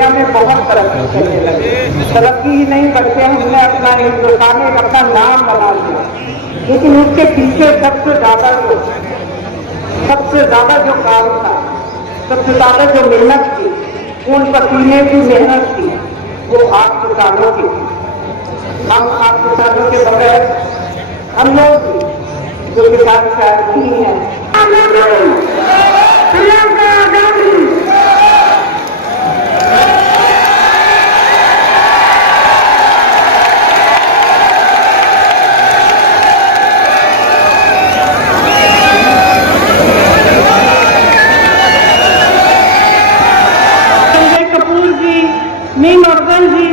दुनिया में बहुत तरक्की करने लगे। तरक्की ही नहीं बल्कि हमने अपना हिंदुस्तान में अपना नाम बना लिया। लेकिन उसके पीछे सबसे ज्यादा जो काम था, सबसे ज्यादा जो मेहनत की, उन पसीने की मेहनत की, वो आप किसानों की। हम आप किसानों के बगैर हम लोग जो किसान शायद नहीं है। संजय कपूर जी, नीम अफजल जी,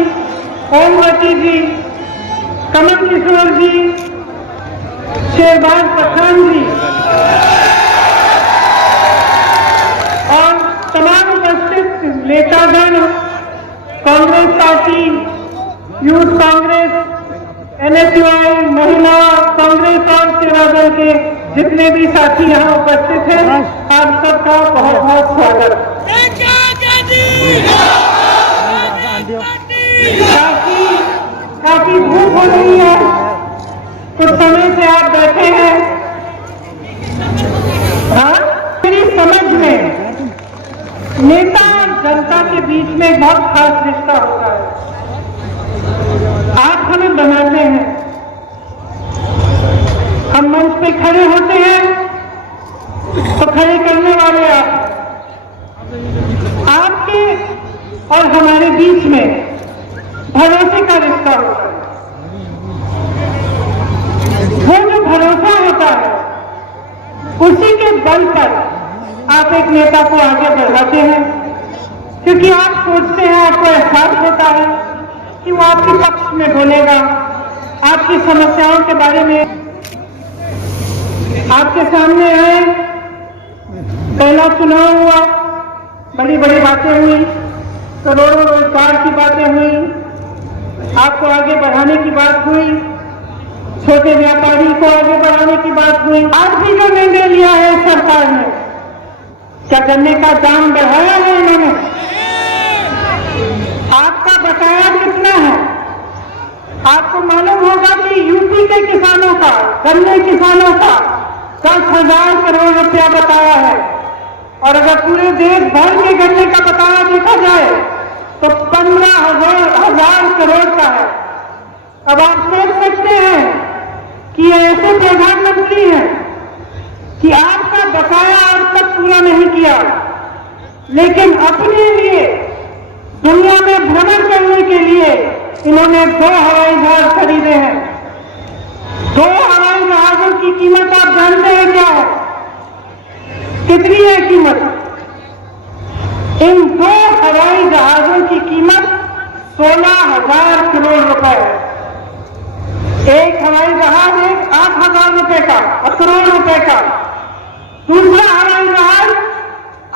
ओमवती जी, कमल किशोर जी, शहबाज पठान जी और तमाम उपस्थित नेतागण, Congress party, youth Congress, NSUI, महिला कांग्रेस और सेवा दल के जितने भी साथी यहाँ उपस्थित हैं, आप सबका बहुत बहुत स्वागत। काफी भूख हो रही है, कुछ समय से आप बैठे हैं। हाँ, मेरी समझ में नेता और जनता के बीच में एक बहुत खास रिश्ता होता है। आप हमें बनाते हैं, हम मंच पे खड़े होते हैं तो खड़े करने वाले आपके और हमारे बीच में भरोसे का रिश्ता होता है। वो जो भरोसा होता है, उसी के बल पर आप एक नेता को आगे बढ़ाते हैं, क्योंकि आप सोचते हैं, आपको एहसास होता है कि वो आपके पक्ष में बोलेगा, आपकी समस्याओं के बारे में आपके सामने आए। पहला चुनाव हुआ, बड़ी बड़ी बातें हुई, करोड़ों रोजगार की बातें हुई, आपको आगे बढ़ाने की बात हुई, छोटे व्यापारी को आगे बढ़ाने की बात हुई। आज भी जो निर्णय लिया है सरकार ने, क्या गन्ने का दाम बढ़ाया है इन्होंने? आपका बकाया कितना है? आपको मालूम होगा कि यूपी के किसानों का, गन्ने किसानों का 10,000 करोड़ रुपया बताया है, और अगर पूरे देश भर के गन्ने का बकाया देखा जाए तो 15,000 करोड़ का है। अब आप सोच सकते हैं कि ये ऐसे प्रधानमंत्री हैं कि आपका बकाया आज तक पूरा नहीं किया, लेकिन अपने लिए दुनिया में भ्रमण करने के लिए इन्होंने 2 हवाई जहाज खरीदे हैं। 2 हवाई जहाजों की कीमत आप जानते हैं क्या है? कितनी है कीमत? इन 2 हवाई जहाजों की कीमत 16,000 करोड़ रुपए है। एक हवाई जहाज 8,000 रुपए का, करोड़ रुपए का। दूसरा हवाई जहाज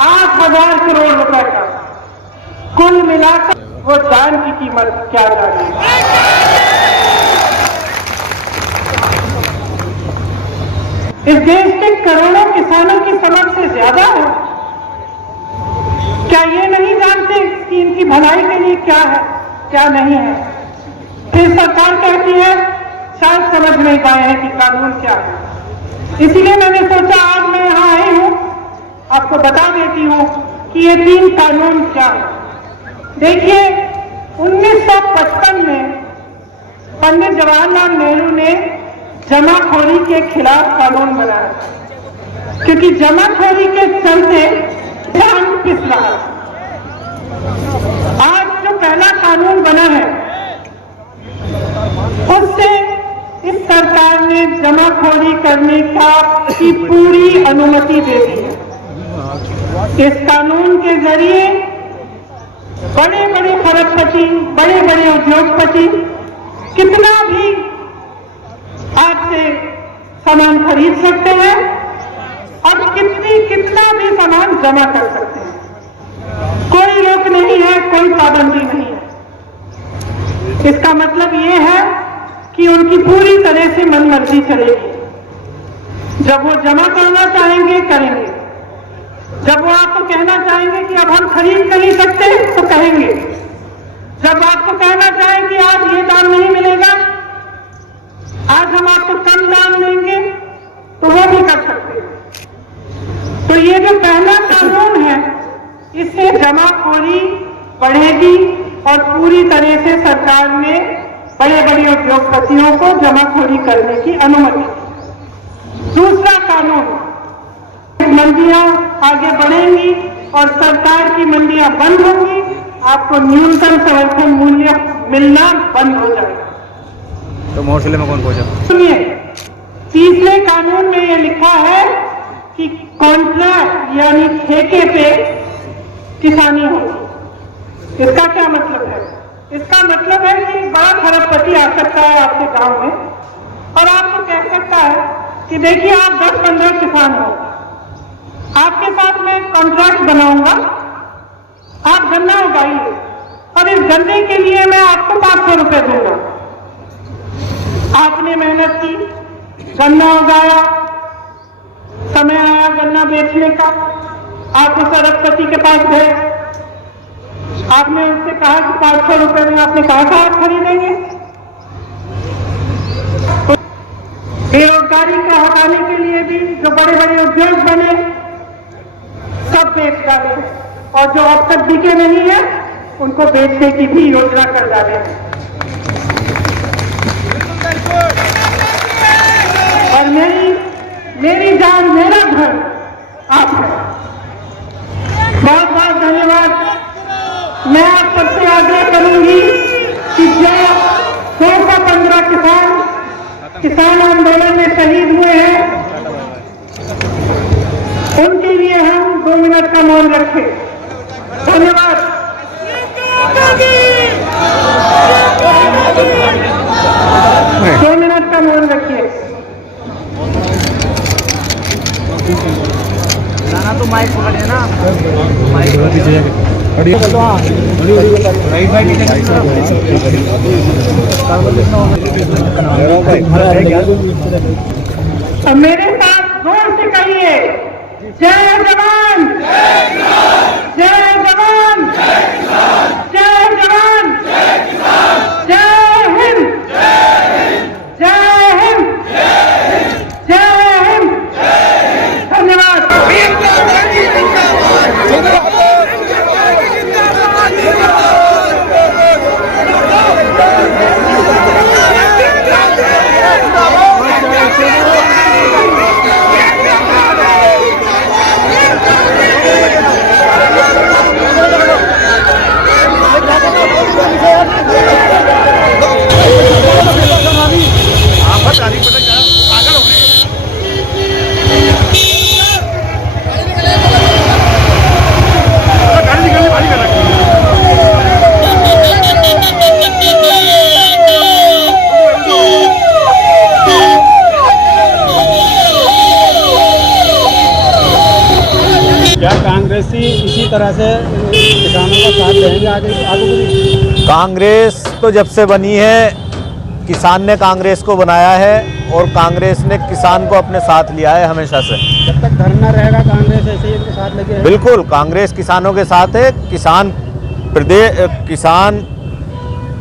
8,000 करोड़ रुपए का। कुल मिलाकर वो जान की कीमत क्या जाने। इस देश के करोड़ों किसानों की समझ से ज्यादा है। क्या ये नहीं जानते कि इनकी भलाई के लिए क्या है, क्या नहीं है? फिर सरकार कहती है शायद समझ नहीं पाए हैं कि कानून क्या है। इसीलिए मैंने सोचा आज मैं यहां आई हूं, आपको बता देती हूं कि ये 3 कानून क्या है। देखिए, 1955 में पंडित जवाहरलाल नेहरू ने जमाखोरी के खिलाफ कानून बनाया, क्योंकि जमाखोरी के चलते जान पिस रहा। आज जो पहला कानून बना है, उससे इस सरकार ने जमाखोरी करने की पूरी अनुमति दे दी है। इस कानून के जरिए बड़े बड़े खरबपति, बड़े बड़े उद्योगपति कितना भी आपसे सामान खरीद सकते हैं और कितना भी सामान जमा कर सकते हैं। कोई रोक नहीं है, कोई पाबंदी नहीं है। इसका मतलब ये है कि उनकी पूरी तरह से मनमर्जी चलेगी। जब वो जमा करना चाहेंगे करेंगे, जब वो आपको कहना चाहेंगे कि अब हम खरीद कर नहीं सकते तो कहेंगे, जब आपको कहना चाहें कि आज ये दाम नहीं मिलेगा, आज हम आपको कम दाम देंगे, तो वो भी कर सकते हैं। तो ये जो पहला कानून है, इससे जमाखोरी बढ़ेगी और पूरी तरह से सरकार ने बड़े बड़े उद्योगपतियों को जमाखोरी करने की अनुमति दी। दूसरा कानून, मंडियां आगे बढ़ेंगी और सरकार की मंडियां बंद होंगी, आपको न्यूनतम समर्थन मूल्य मिलना बंद हो जाएगा। तो मोर्चे में कौन पहुंचा? सुनिए, तीसरे कानून में ये लिखा है कि कॉन्ट्रैक्ट यानी ठेके पे किसानी होगी। इसका क्या मतलब है? इसका मतलब है कि बड़ा खरबपति आ सकता है आपके गांव में और आपको कह सकता है कि देखिए आप 10-15 किसान हो, आपके साथ मैं कॉन्ट्रैक्ट बनाऊंगा, आप गन्ना उगाइए और इस गन्ने के लिए मैं आपको 500 रुपए दूंगा। आपने मेहनत की, गन्ना उगाया, समय आया गन्ना बेचने का, आप उस अरबपति के पास गए, आपने उससे कहा कि 500 रुपए में, आपने कहा था आप खरीदेंगे। बेरोजगारी को हटाने के लिए भी जो बड़े बड़े उद्योग बने सब बेच डाले और जो अब तक बिके नहीं है उनको बेचने की भी योजना कर डाले। और मेरी जान मेरा घर आप है। बहुत बहुत धन्यवाद। मैं आप सबसे आग्रह करूंगी कि जो 215 किसान आंदोलन में शहीद हुए हैं, उनके लिए हम 2 मिनट का मौन रखें। धन्यवाद। 2 मिनट का मौन रखिए। ना तो माइक पकड़े ना, माइक अब मेरे साथ जोर से कहिए, जय जवान, जय जवान, जय जवान, जय हिंद, जय हिंद, जय हिंद। धन्यवाद। क्या कांग्रेसी इसी तरह से किसानों का साथ देंगे आगे? कांग्रेस तो जब से बनी है, किसान ने कांग्रेस को बनाया है और कांग्रेस ने किसान को अपने साथ लिया है हमेशा से। जब तक धरना रहेगा कांग्रेस ऐसे ही इनके साथ लगे? बिल्कुल, कांग्रेस किसानों के साथ है।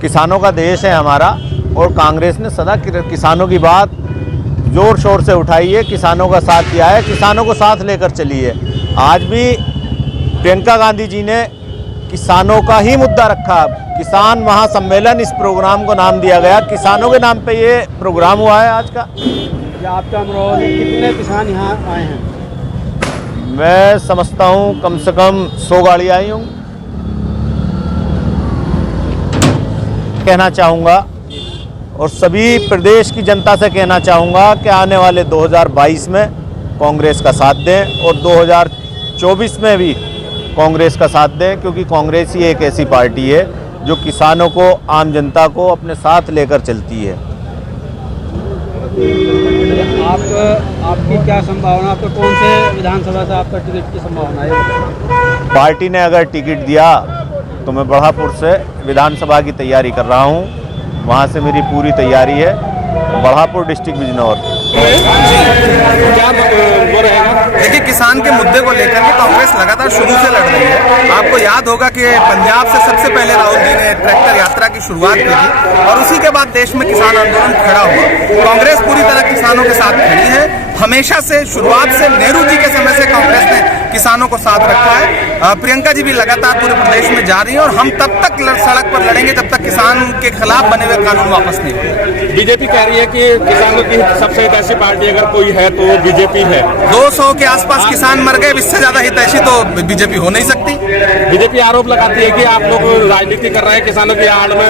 किसानों का देश है हमारा और कांग्रेस ने सदा किसानों की बात जोर शोर से उठाई है, किसानों का साथ दिया है, किसानों को साथ लेकर चली है। आज भी प्रियंका गांधी जी ने किसानों का ही मुद्दा रखा। किसान महासम्मेलन इस प्रोग्राम को नाम दिया गया, किसानों के नाम पे ये प्रोग्राम हुआ है आज का। आपका अमरोहा में कितने किसान यहाँ आए हैं? मैं समझता हूँ कम से कम 100 गाड़ी आई हूँ। कहना चाहूँगा और सभी प्रदेश की जनता से कहना चाहूँगा कि आने वाले 2022 में कांग्रेस का साथ दें और 2024 में भी कांग्रेस का साथ दें, क्योंकि कांग्रेस ही एक ऐसी पार्टी है जो किसानों को, आम जनता को अपने साथ लेकर चलती है। आपकी क्या संभावना, आपको कौन से विधानसभा से आपका टिकट की संभावना है? पार्टी ने अगर टिकट दिया तो मैं बढ़ापुर से विधानसभा की तैयारी कर रहा हूँ, वहाँ से मेरी पूरी तैयारी है। बढ़ापुर डिस्ट्रिक्ट बिजनौर। क्या वो रहेगा? देखिए, किसान के मुद्दे को लेकर के कांग्रेस लगातार शुरू से लड़ रही है। आपको याद होगा कि पंजाब से सबसे पहले राहुल जी ने ट्रैक्टर यात्रा की शुरुआत की थी और उसी के बाद देश में किसान आंदोलन खड़ा हुआ। कांग्रेस पूरी तरह किसानों के साथ खड़ी है। हमेशा से, शुरुआत से, नेहरू जी के समय से कांग्रेस ने किसानों को साथ रखा है। प्रियंका जी भी लगातार पूरे प्रदेश में जा रही है और हम तब तक सड़क पर लड़ेंगे जब तक किसान के खिलाफ बने हुए कानून वापस नहीं होंगे। बीजेपी कह रही है कि किसानों की सबसे हितैषी पार्टी अगर कोई है तो बीजेपी है। 200 के आसपास किसान मर गए, इससे ज्यादा हितैषी तो बीजेपी हो नहीं सकती। बीजेपी आरोप लगाती है कि आप लोग राजनीति कर रहे हैं, किसानों की आड़ में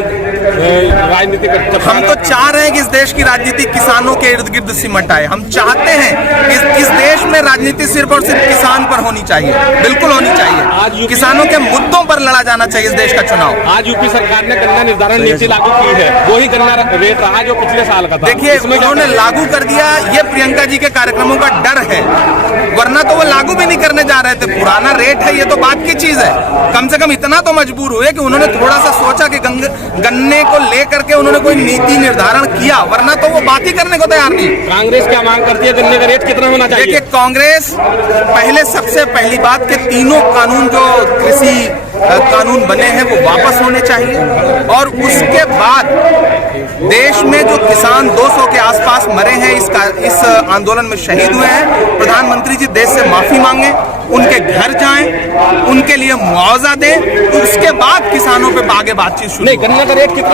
राजनीति कर। हम तो चाह रहे हैं कि इस देश की राजनीति किसानों के इर्द गिर्द सिमट आए। हम चाहते हैं कि इस देश में राजनीति सिर्फ और सिर्फ किसान पर होनी चाहिए, बिल्कुल होनी चाहिए। किसानों के मुद्दों पर लड़ा जाना चाहिए इस देश का चुनाव। आज यूपी सरकार ने गन्ना निर्धारण नीति लागू की है, वही गन्ना रेट रहा जो पिछले साल का था। देखिए, उन्होंने लागू कर दिया, ये प्रियंका जी के कार्यक्रमों का डर है, वरना तो वो लागू भी नहीं करने जा रहे थे। पुराना रेट है, ये तो बात की चीज है। कम से कम इतना तो मजबूर हुए कि उन्होंने थोड़ा सा सोचा कि गन्ने को लेकर के उन्होंने कोई नीति निर्धारण किया, वरना तो वो बात ही करने को तैयार नहीं। कांग्रेस क्या मांग करती है, गन्ने का रेट कितना होना चाहिए? देखिए, कांग्रेस पहले सबसे पहली बात के तीनों कानून जो कृषि कानून बने हैं वो वापस होने चाहिए और उसके बाद देश में जो किसान 200 के आसपास मरे हैं, इस आंदोलन में शहीद हुए हैं, प्रधानमंत्री जी देश से माफी मांगे, उनके घर जाएं, उनके लिए मुआवजा दें, उसके बाद किसानों पे आगे बातचीत शुरू। नहीं, गन्ने का रेट कितना